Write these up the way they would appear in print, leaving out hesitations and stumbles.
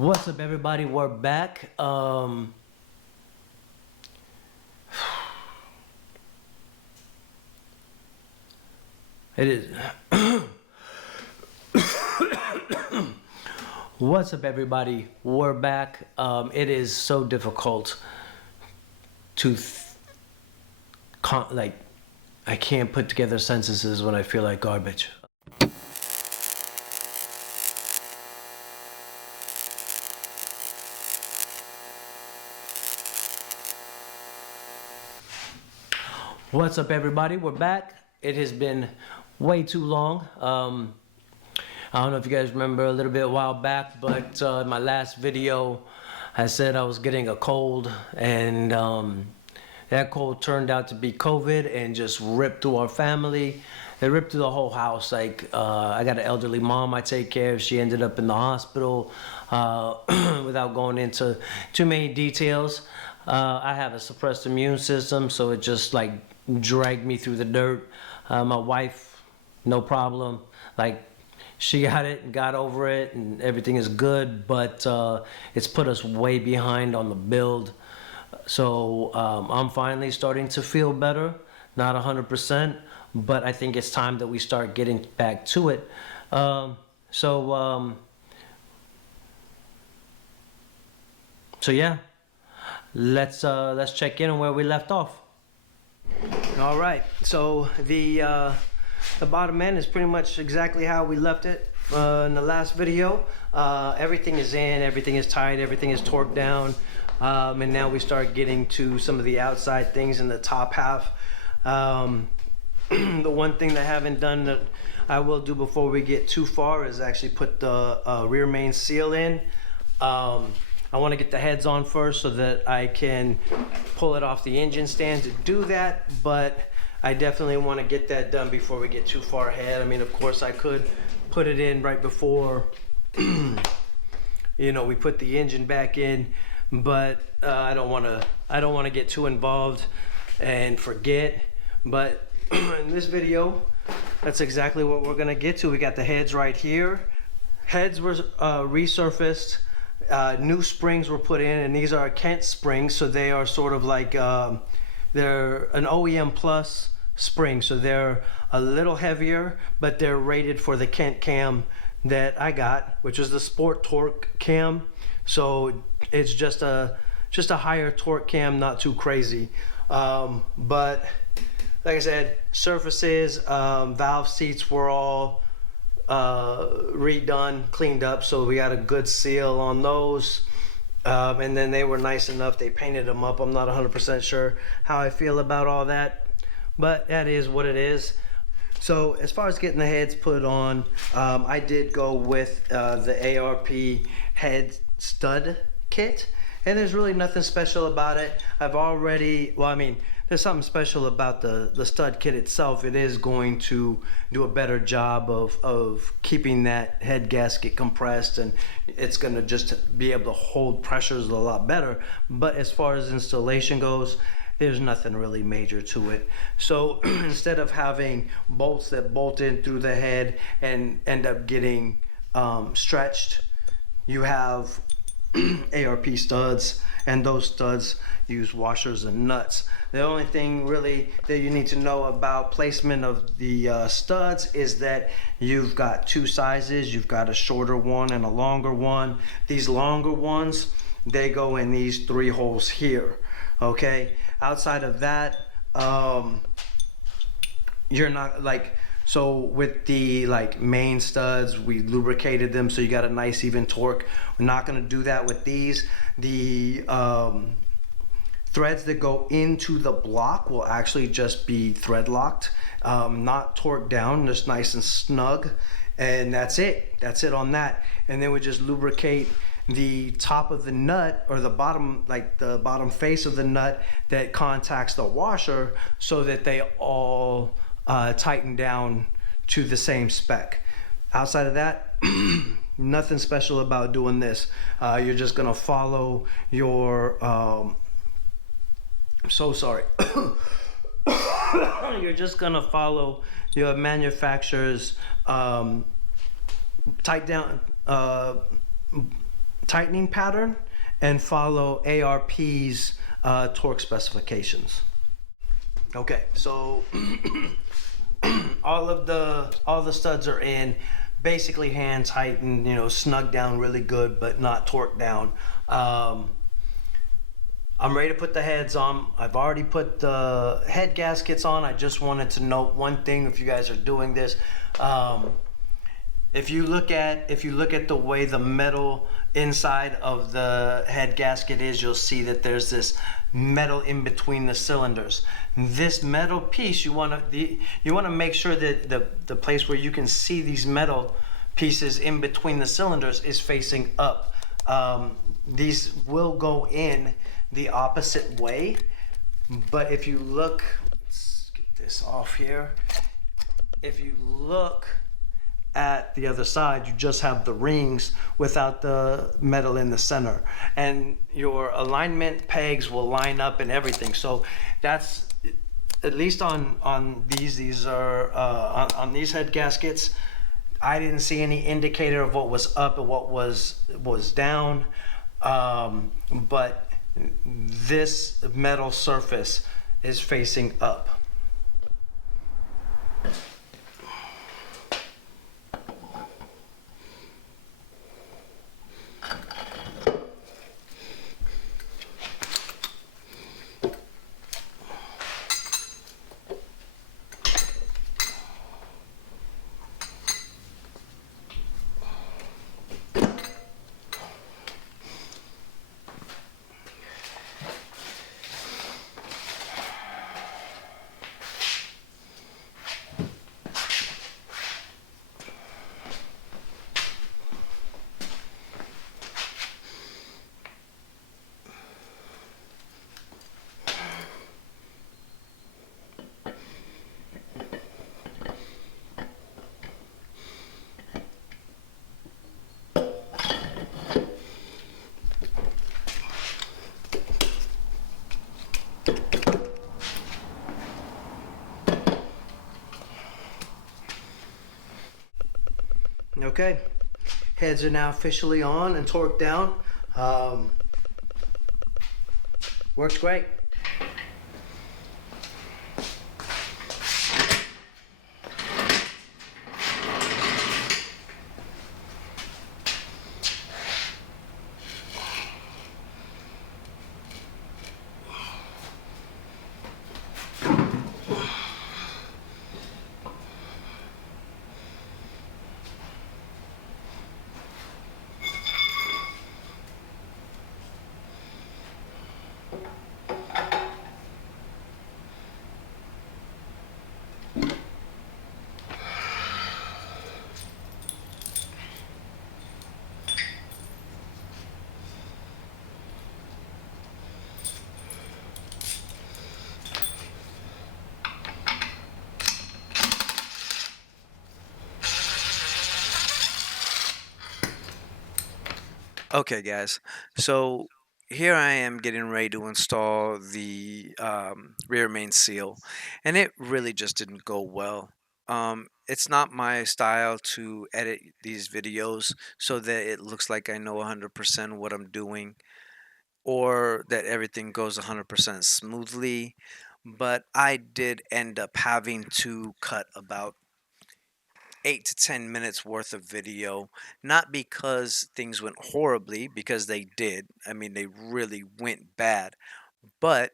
What's up, everybody? We're back. It is. What's up, everybody? We're back. It is so difficult to I can't put together sentences when I feel like garbage. What's up, everybody? We're back. It has been way too long. I don't know if you guys remember a little bit a while back, but in my last video, I said I was getting a cold, and that cold turned out to be COVID and just ripped through our family. It ripped through the whole house. Like, I got an elderly mom I take care of. She ended up in the hospital without going into too many details. I have a suppressed immune system, so it just like dragged me through the dirt. My wife, no problem. Like, she got it and got over it, and everything is good, but it's put us way behind on the build. So I'm finally starting to feel better, not 100%, but I think it's time that we start getting back to it. So yeah, let's check in on where we left off. All right, so the bottom end is pretty much exactly how we left it in the last video. Everything is in, everything is tight, everything is torqued down, and now we start getting to some of the outside things in the top half. The one thing that I haven't done that I will do before we get too far is actually put the rear main seal in. I want to get the heads on first so that I can pull it off the engine stand to do that, but I definitely want to get that done before we get too far ahead. I mean, of course, I could put it in right before, you know, we put the engine back in, but I don't want to get too involved and forget. But in this video, that's exactly what we're gonna get to. We got the heads right here. Heads were resurfaced. New springs were put in, and these are Kent springs, so they are sort of like they're an OEM plus spring, so they're a little heavier, but they're rated for the Kent cam that I got, which is the Sport Torque cam. So it's just a higher torque cam, not too crazy. But like I said, surfaces, valve seats were all redone, cleaned up, so we got a good seal on those. And then they were nice enough, they painted them up. I'm not 100% sure how I feel about all that, but that is what it is. So as far as getting the heads put on, I did go with the ARP head stud kit, and there's really nothing special about it. I've already, well, I mean, there's something special about the stud kit itself. It is going to do a better job of keeping that head gasket compressed, and it's going to just be able to hold pressures a lot better. But as far as installation goes, there's nothing really major to it. So instead of having bolts that bolt in through the head and end up getting stretched, you have ARP studs, and those studs use washers and nuts. The only thing really that you need to know about placement of the studs is that you've got two sizes. You've got a shorter one and a longer one. These longer ones, they go in these three holes here. Okay, outside of that, you're not like, so with the like main studs, we lubricated them so you got a nice even torque. We're not going to do that with these. The threads that go into the block will actually just be thread locked, not torqued down, just nice and snug, and that's it on that. And then we just lubricate the top of the nut, or the bottom, like the bottom face of the nut that contacts the washer, so that they all tighten down to the same spec. Outside of that, nothing special about doing this. You're just gonna follow your I'm so sorry. You're just gonna follow your manufacturer's tight tightening pattern and follow ARP's torque specifications. Okay, so all the studs are in, basically hand tightened, snug down really good, but not torqued down. I'm ready to put the heads on. I've already put the head gaskets on. I just wanted to note one thing if you guys are doing this. If you look at the way the metal inside of the head gasket is, you'll see that there's this metal in between the cylinders. This metal piece, you want to make sure that the place where you can see these metal pieces in between the cylinders is facing up. These will go in the opposite way, but if you look, let's get this off here. If you look at the other side, you just have the rings without the metal in the center, and your alignment pegs will line up and everything. So that's, at least on these are on these head gaskets, I didn't see any indicator of what was up and what was down, but this metal surface is facing up. Okay, heads are now officially on and torqued down. Works great. Okay, guys. So here I am getting ready to install the rear main seal, and it really just didn't go well. It's not my style to edit these videos so that it looks like I know 100% what I'm doing or that everything goes 100% smoothly, but I did end up having to cut about 8 to 10 minutes worth of video, not because things went horribly, because they did. I mean, they really went bad, but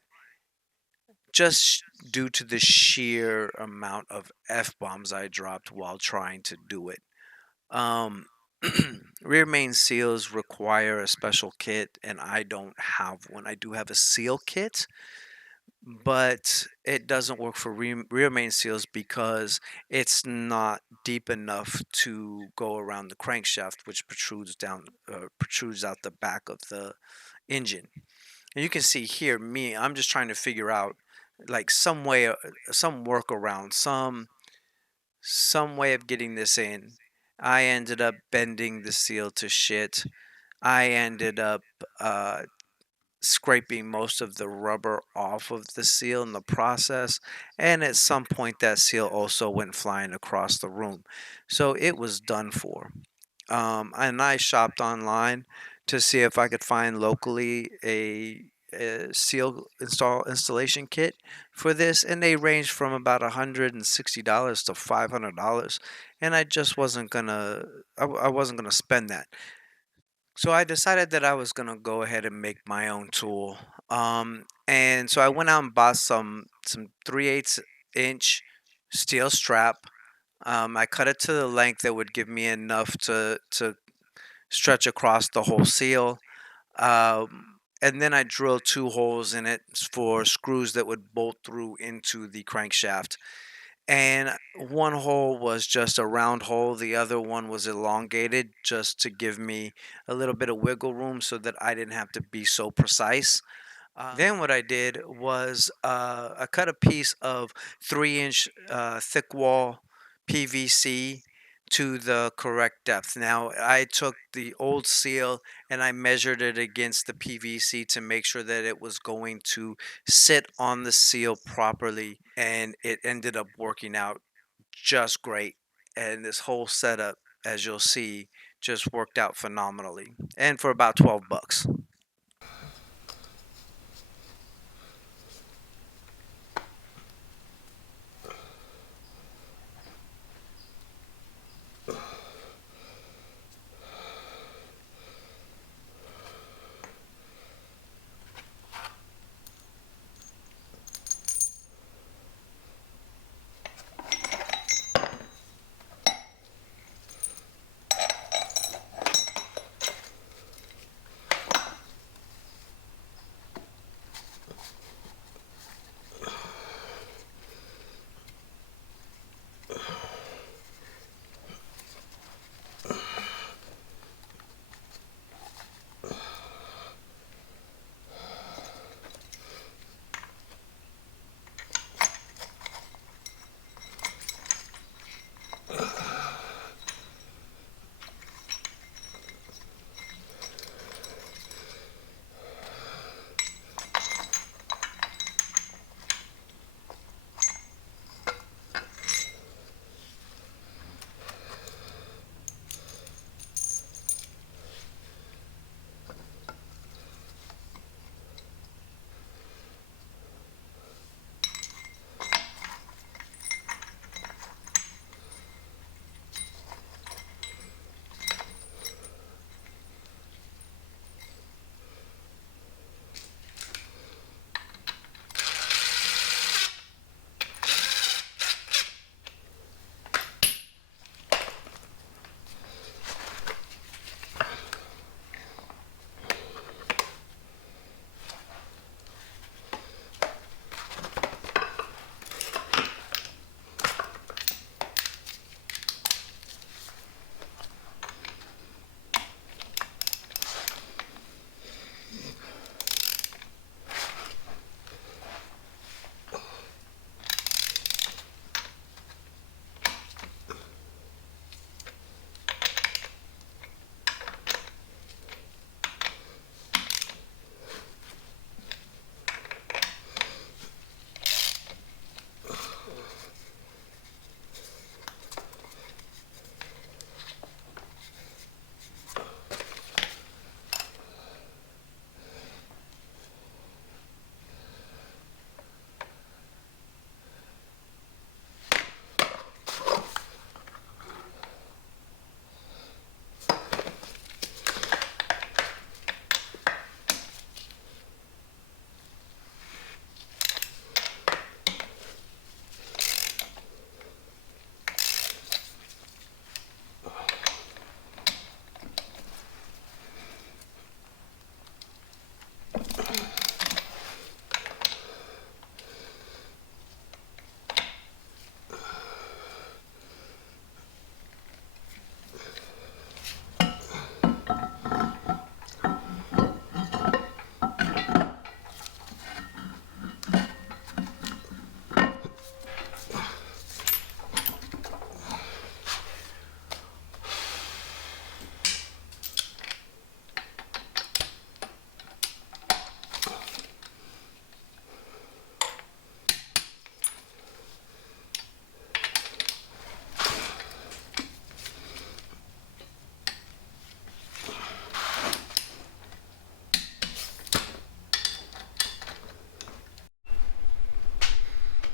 just due to the sheer amount of F bombs I dropped while trying to do it. Um, rear main seals require a special kit, and I don't have one. I do have a seal kit, but it doesn't work for rear main seals because it's not deep enough to go around the crankshaft, which protrudes out the back of the engine. And you can see here, I'm just trying to figure out like some way, some workaround, some way of getting this in. I ended up bending the seal to shit. I ended up scraping most of the rubber off of the seal in the process, and at some point that seal also went flying across the room, so it was done for. And I shopped online to see if I could find locally a installation kit for this, and they ranged from about $160 to $500, and I just wasn't gonna I wasn't gonna spend that. So I decided that I was gonna go ahead and make my own tool. And so I went out and bought some 3/8 inch steel strap. I cut it to the length that would give me enough to stretch across the whole seal. And then I drilled two holes in it for screws that would bolt through into the crankshaft. And one hole was just a round hole, the other one was elongated just to give me a little bit of wiggle room so that I didn't have to be so precise. Then what I did was I cut a piece of 3-inch thick wall PVC to the correct depth. Now I took the old seal and I measured it against the PVC to make sure that it was going to sit on the seal properly, and it ended up working out just great. And this whole setup, as you'll see, just worked out phenomenally, and for about 12 bucks.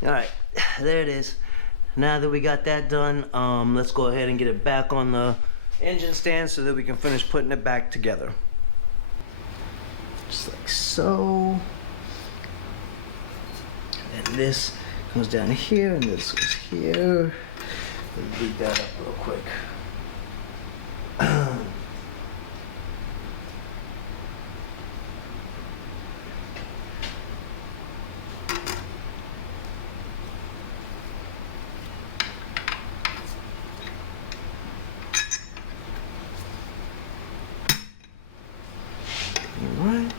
All right, there it is. Now that we got that done, let's go ahead and get it back on the engine stand so that we can finish putting it back together. Just like so. And this comes down here, and this goes here. Let's beat that up real quick. Alright.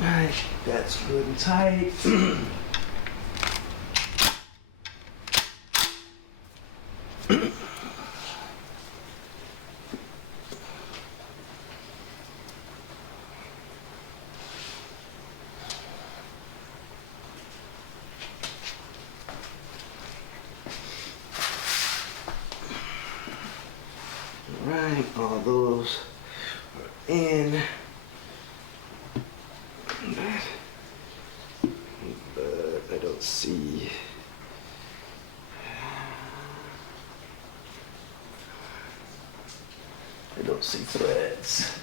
Alright, that's good and tight. Alright, all those are in. But I don't see. I don't see threads.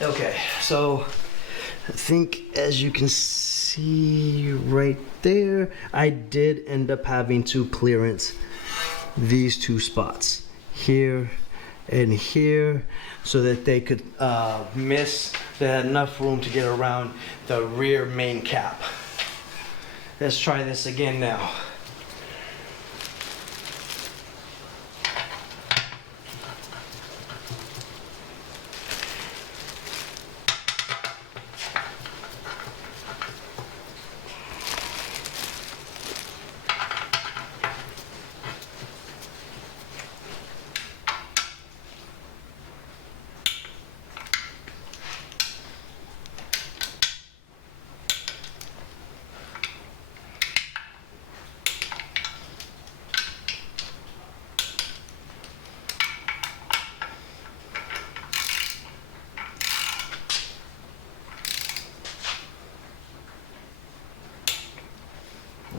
Okay, so I think as you can see right there, I did end up having to clearance these two spots here and here so that they could they had enough room to get around the rear main cap. Let's try this again now.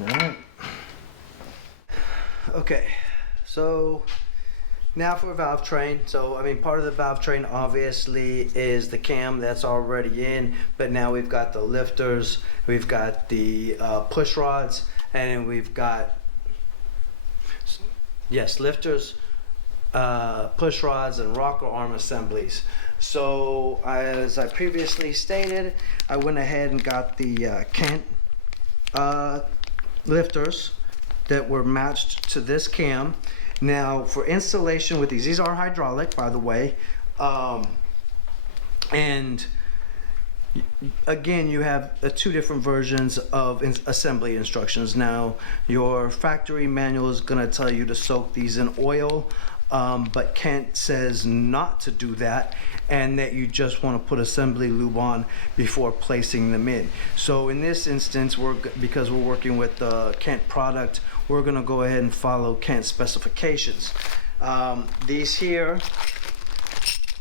Alright. Okay, so now for valve train. So I mean, part of the valve train obviously is the cam that's already in, but now we've got the lifters, we've got the push rods, and we've got, yes, lifters, push rods, and rocker arm assemblies. So as I previously stated, I went ahead and got the Kent lifters that were matched to this cam. Now for installation with these are hydraulic, by the way, and again you have two different versions of assembly instructions. Now your factory manual is going to tell you to soak these in oil, but Kent says not to do that, and that you just want to put assembly lube on before placing them in. So in this instance, because we're working with the Kent product, we're going to go ahead and follow Kent specifications. These here,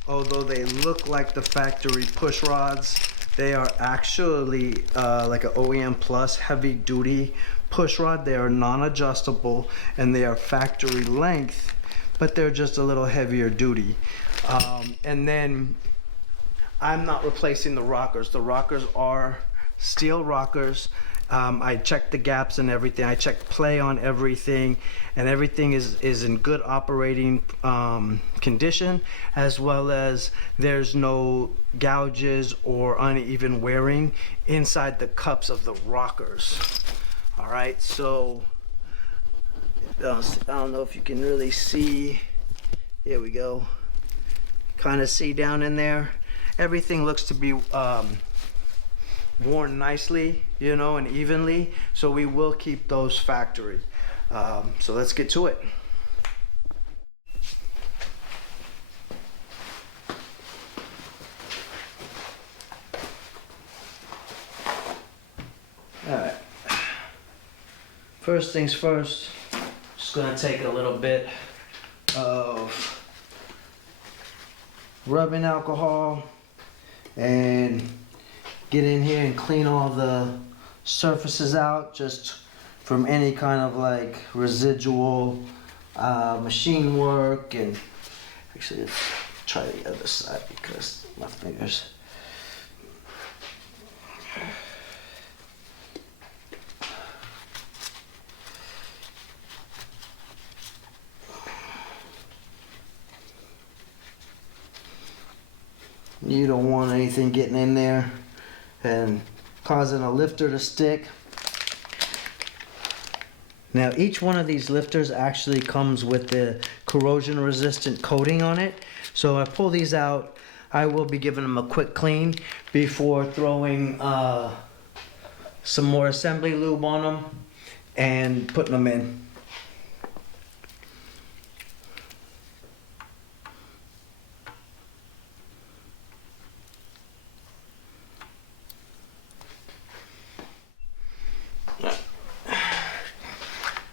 although they look like the factory push rods, they are actually like an OEM Plus heavy duty push rod. They are non-adjustable and they are factory length, but they're just a little heavier duty. And then I'm not replacing the rockers. The rockers are steel rockers. I checked the gaps and everything. I checked play on everything, and everything is in good operating condition, as well as there's no gouges or uneven wearing inside the cups of the rockers. All right, so I don't know if you can really see. Here we go. Kind of see down in there. Everything looks to be worn nicely, you know, and evenly. So we will keep those factory. So let's get to it. All right. First things first, just gonna take a little bit of rubbing alcohol and get in here and clean all the surfaces out, just from any kind of like residual machine work. And actually, let's try the other side because my fingers. You don't want anything getting in there and causing a lifter to stick. Now each one of these lifters actually comes with the corrosion resistant coating on it. So I pull these out. I will be giving them a quick clean before throwing some more assembly lube on them and putting them in.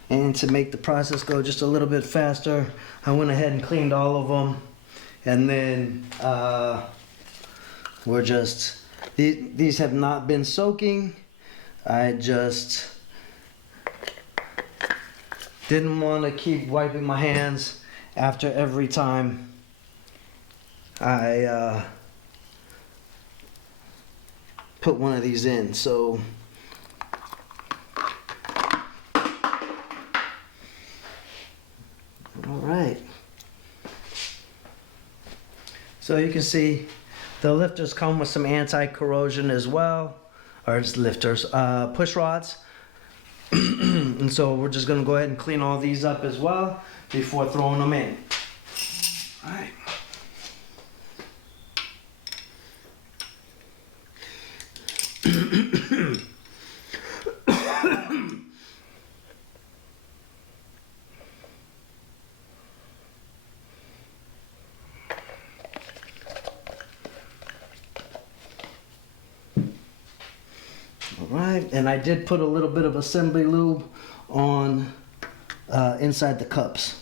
And to make the process go just a little bit faster, I went ahead and cleaned all of them. And then we're just, these have not been soaking. I just didn't want to keep wiping my hands after every time I put one of these in. So all right. So you can see the lifters come with some anti-corrosion as well, or it's lifters, push rods. And so we're just gonna go ahead and clean all these up as well before throwing them in. All right. Alright, and I did put a little bit of assembly lube on inside the cups.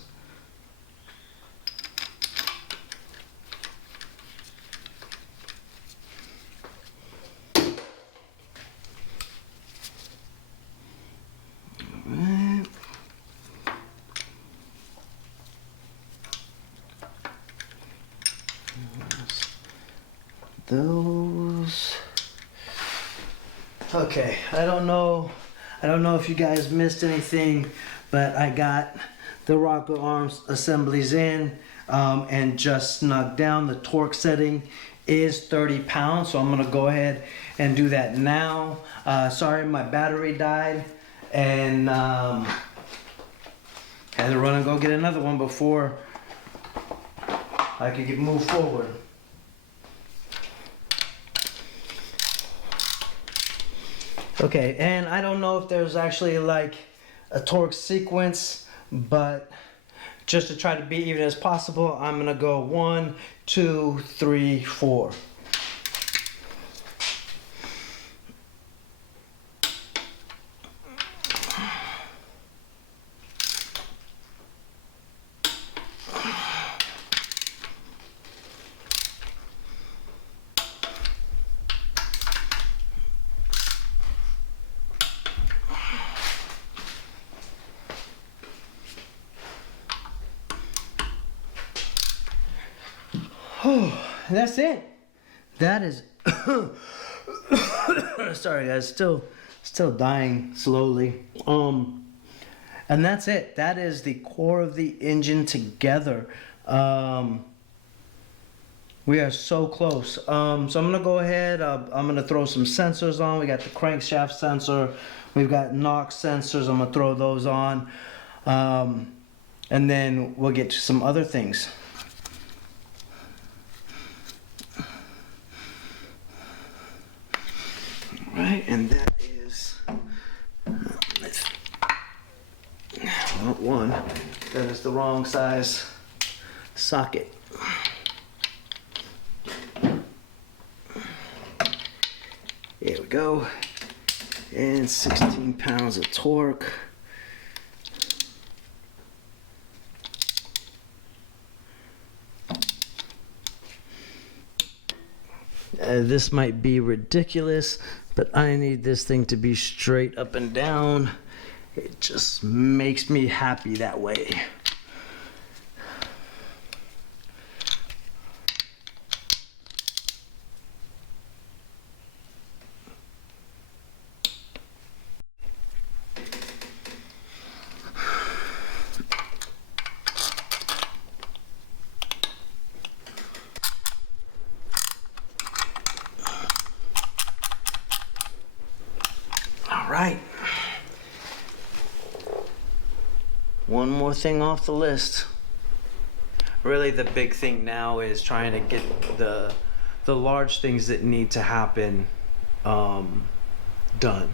Alright. Those. Okay, I don't know if you guys missed anything, but I got the rocker arms assemblies in and just snugged down. The torque setting is 30 pounds, so I'm gonna go ahead and do that now. Sorry, my battery died, and had to run and go get another one before I could move forward. Okay, and I don't know if there's actually like a torque sequence, but just to try to be even as possible, I'm gonna go 1, 2, 3, 4. Oh, that's it. That is sorry guys, still dying slowly. And that's it. That is the core of the engine together. We are so close. So I'm gonna go ahead, I'm gonna throw some sensors on. We got the crankshaft sensor, we've got NOx sensors. I'm gonna throw those on, and then we'll get to some other things. Right, and that is well, one, that is the wrong size socket. There we go. And 16 pounds of torque. This might be ridiculous, but I need this thing to be straight up and down. It just makes me happy that way. All right. One more thing off the list. Really, the big thing now is trying to get the large things that need to happen done.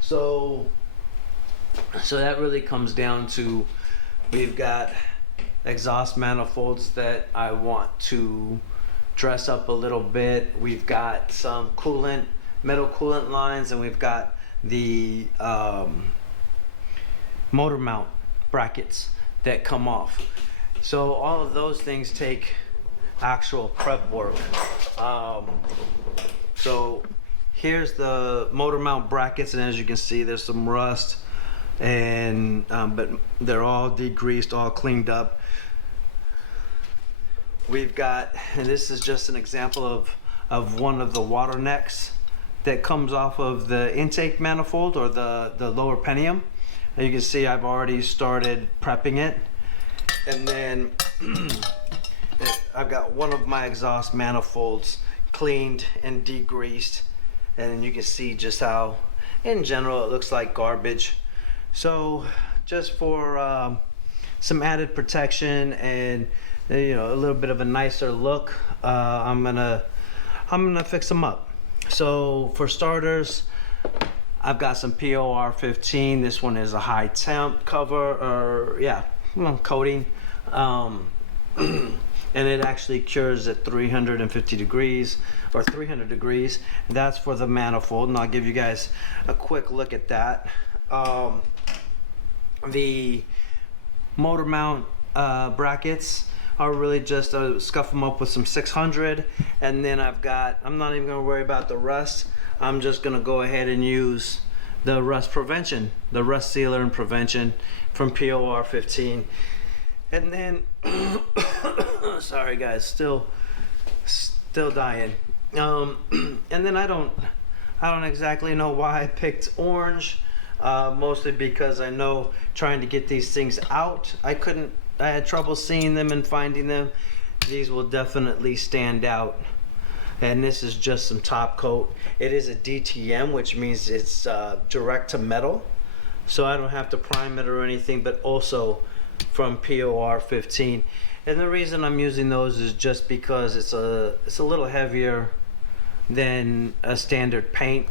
So that really comes down to, we've got exhaust manifolds that I want to dress up a little bit. We've got some coolant, metal coolant lines, and we've got the motor mount brackets that come off. So all of those things take actual prep work. So here's the motor mount brackets, and as you can see, there's some rust, and but they're all degreased, all cleaned up. We've got, and this is just an example of one of the water necks that comes off of the intake manifold, or the lower pinion. And you can see I've already started prepping it. And then I've got one of my exhaust manifolds cleaned and degreased, and you can see just how in general it looks like garbage. So just for some added protection and a little bit of a nicer look, I'm gonna fix them up. So for starters, I've got some POR 15. This one is a high temp cover, or coating, and it actually cures at 350 degrees or 300 degrees. That's for the manifold, and I'll give you guys a quick look at that. The motor mount brackets are really just scuff them up with some 600, and then I'm not even gonna worry about the rust. I'm just gonna go ahead and use the rust prevention, the rust sealer and prevention from POR 15. And then sorry guys, still dying. And then I don't exactly know why I picked orange, mostly because I know trying to get these things out, I had trouble seeing them and finding them. These will definitely stand out. And this is just some top coat. It is a DTM, which means it's direct to metal, so I don't have to prime it or anything, but also from POR 15. And the reason I'm using those is just because it's a little heavier than a standard paint.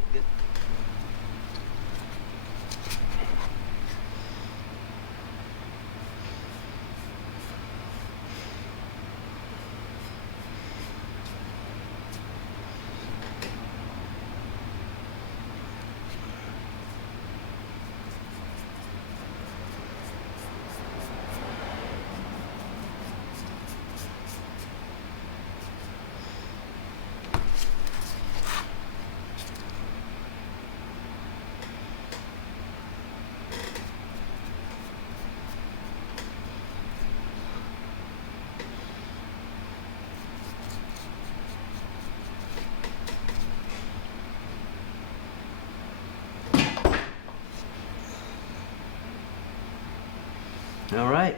All right.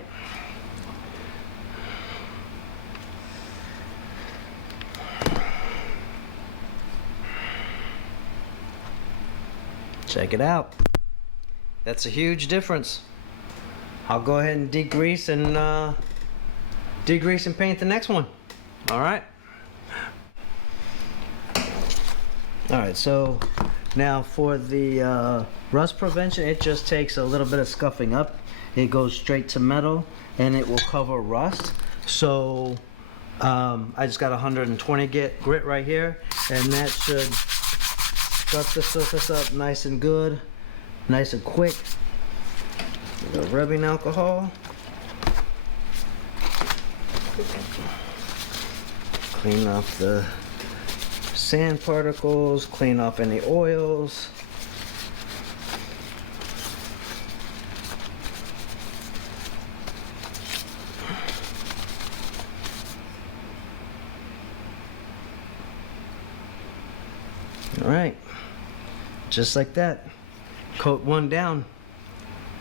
Check it out. That's a huge difference. I'll go ahead and degrease and paint the next one. All right. All right, so now for the rust prevention, it just takes a little bit of scuffing up. It goes straight to metal and it will cover rust. So I just got 120 grit right here, and that should scuff the surface up nice and good, nice and quick. The rubbing alcohol. Clean off the sand particles, clean off any oils. All right, just like that, coat one down.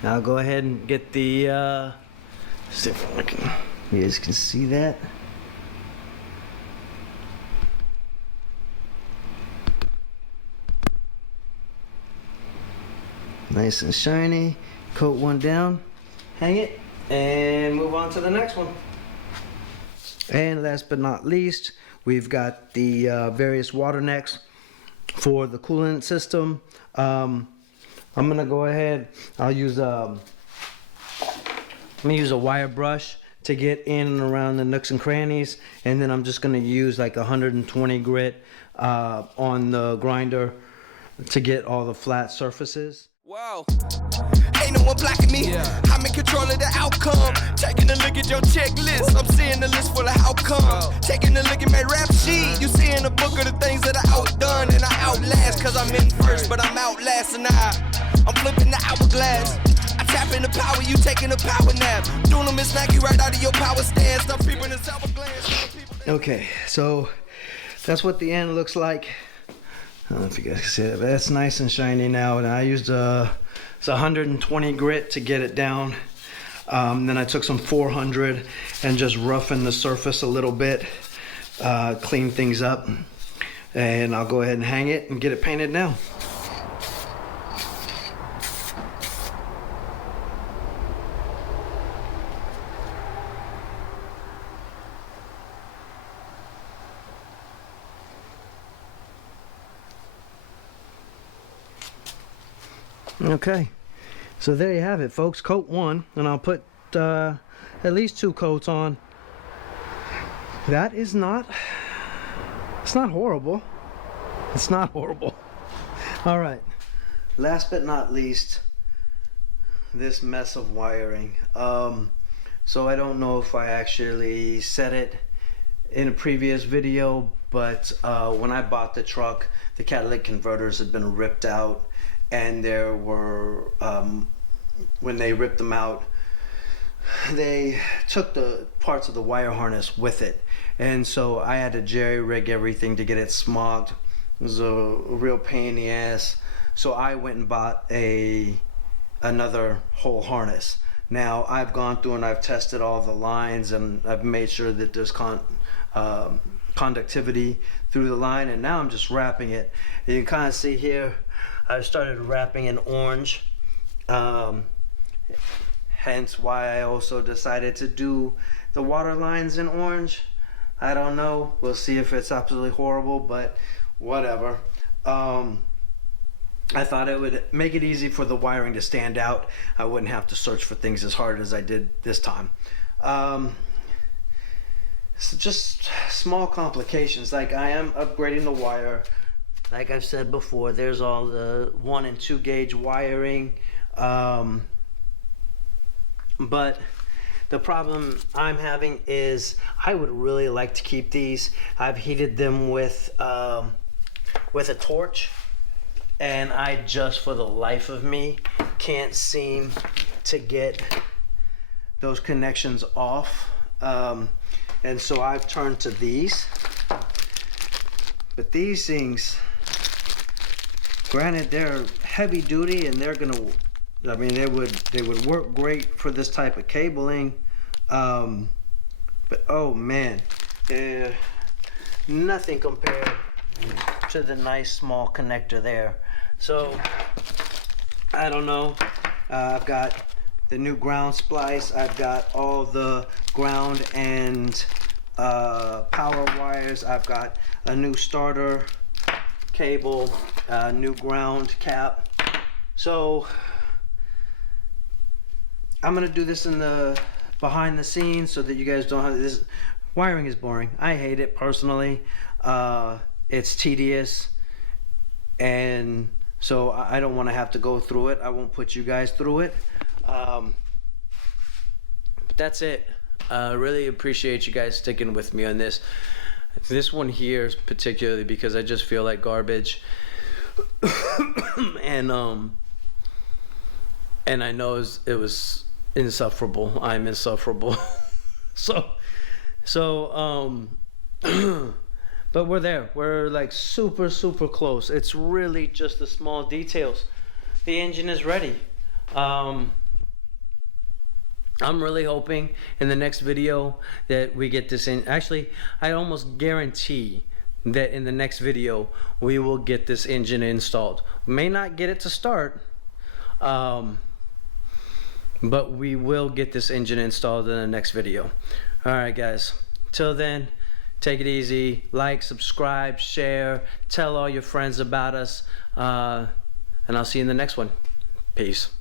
Now I'll go ahead and get the, see if I can, you guys can see that. Nice and shiny. Coat one down, hang it, and move on to the next one. And last but not least, we've got the various water necks for the coolant system. I'm gonna go ahead. I'll use I'm gonna use a wire brush to get in and around the nooks and crannies, and then I'm just gonna use like 120 grit on the grinder to get all the flat surfaces. Wow. Ain't no one blocking me. Yeah. I'm in control of the outcome. Taking a look at your checklist. I'm seeing the list full of outcomes. Taking a look at my rap sheet. You seeing a book of the things that I outdone and I outlast. Cause I'm in first, but I'm outlasting. I'm flipping the hourglass. I tap in the power, you taking a power nap. Doing them smack you right out of your power stance. Stop peeping the hourglass. Okay, so that's what the end looks like. I don't know if you guys can see that, but that's nice and shiny now. And I used it's 120 grit to get it down. Then I took some 400 and just roughened the surface a little bit, clean things up, and I'll go ahead and hang it and get it painted now. Okay, so there you have it, folks. Coat one, and I'll put at least 2 coats on. That is not, it's not horrible. It's not horrible. All right, last but not least, this mess of wiring. So I don't know if I actually said it in a previous video, but when I bought the truck, the catalytic converters had been ripped out. And there were, when they ripped them out, they took the parts of the wire harness with it. And so I had to jerry rig everything to get it smogged. It was a real pain in the ass. So I went and bought another whole harness. Now I've gone through and I've tested all the lines, and I've made sure that there's conductivity through the line, and now I'm just wrapping it. You can kind of see here, I started wrapping in orange, hence why I also decided to do the water lines in orange. I don't know, we'll see if it's absolutely horrible, but whatever. I thought it would make it easy for the wiring to stand out. I wouldn't have to search for things as hard as I did this time. So just small complications, like I am upgrading the wire. Like I've said before, there's all the 1 and 2 gauge wiring, but the problem I'm having is I would really like to keep these. I've heated them with a torch, and I just, for the life of me, can't seem to get those connections off, and so I've turned to these. But these things, granted, they're heavy duty, and they're gonna, I mean, they would work great for this type of cabling, but oh man, they're nothing compared to the nice small connector there. So I don't know. I've got the new ground splice. I've got all the ground and power wires. I've got a new starter cable, new ground cap. So I'm gonna do this in the behind the scenes so that you guys don't have this. Wiring is boring. I hate it personally. It's tedious, and so I don't want to have to go through it. I won't put you guys through it. But that's it. Really appreciate you guys sticking with me on this. This one here is particularly because I just feel like garbage. and I know it was insufferable. I'm insufferable. so but we're there. We're like super close. It's really just the small details. The engine is ready. I'm really hoping in the next video that we get this in. Actually, I almost guarantee that in the next video we will get this engine installed. May not get it to start, but we will get this engine installed in the next video. Alright guys, till then, take it easy. Like, subscribe, share, tell all your friends about us, and I'll see you in the next one. Peace.